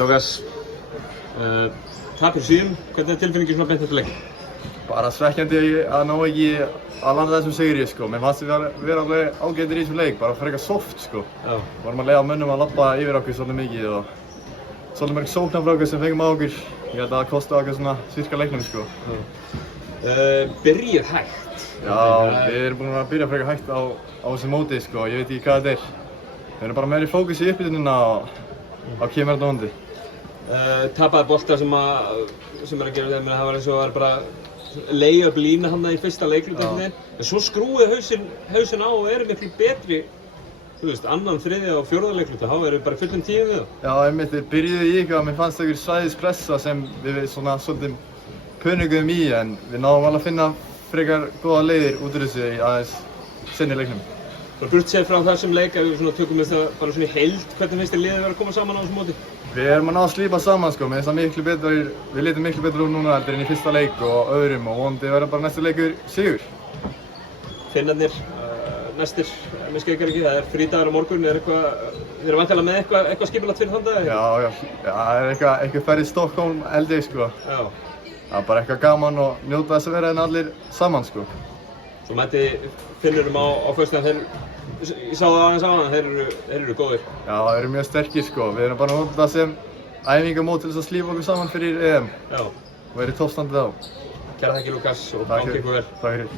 Lukas, tapir síðum, hvernig tilfinningin svona beint eftir leik? Bara svekkjandi að ná ekki að landa þessum sigri sko. Mér fannst við vera alveg ágætir í þessum leik, bara frekar soft sko. Já. Vorum að leyfa mönnum að labba yfir okkur svolítið mikið og svolítið mörg sóknar frá okkur sem fengum á okkur. Ég held að það kosti okkur svona styrka leiknum sko. Byrjuð hægt. Já, við erum búin að byrja frekar hægt á þessu móti sko. Ég veit ekki hvað þetta er. Við erum bara meira í fókus í uppbytunina og þá kemur þetta vonandi. Tapaði bolta sem er að gera það var eins og var bara lay-up lína hann í fyrsta leikluta en svo skrúið hausinn á og eru miklu betri þú veist, annan, þriðja og fjórða leikluta þá eru bara fullum tíu við það. Já, einmitt, við byrjuðum í eitthvað að mér fannst einhver svæðispressa sem við svona svolítið pönugum í en við náðum alveg að finna frekar góða leiðir út úr þessu í aðeins seinni leiknum. Burt séð frá þessum leik ef við svona tökum við það bara svona í heild, hvernig finnst þér liðið vera að koma saman á þessum móti? Við erum að ná að slípa saman sko, mér finnst það miklu betur, við litum miklu betur úr núna heldur en í fyrsta leik og öðrum og vonandi verður bara næstu leikur sigur. Finnarnir, næstir, mér skekar ekki, það er frídagur á morgun, þið eru væntanlega með eitthvað skipulagt fyrir þann dag? Já, það er eitthvað ferð í Stockholm held ég sko. Já. Það er bara eitthvað gaman og njóta þess að vera hérna allir saman sko. Svo mætti Finnurum á föstudaginn, ég sá það aðeins á hann, þeir eru góðir. Já, þeir eru mjög sterkir sko, við erum bara að nota það sem æfingamót til þess að slípa okkur saman fyrir EM. Já. Og verið toppstandið á. Kærar þakkir Lukas og gangi ykkur vel. Takk fyrir.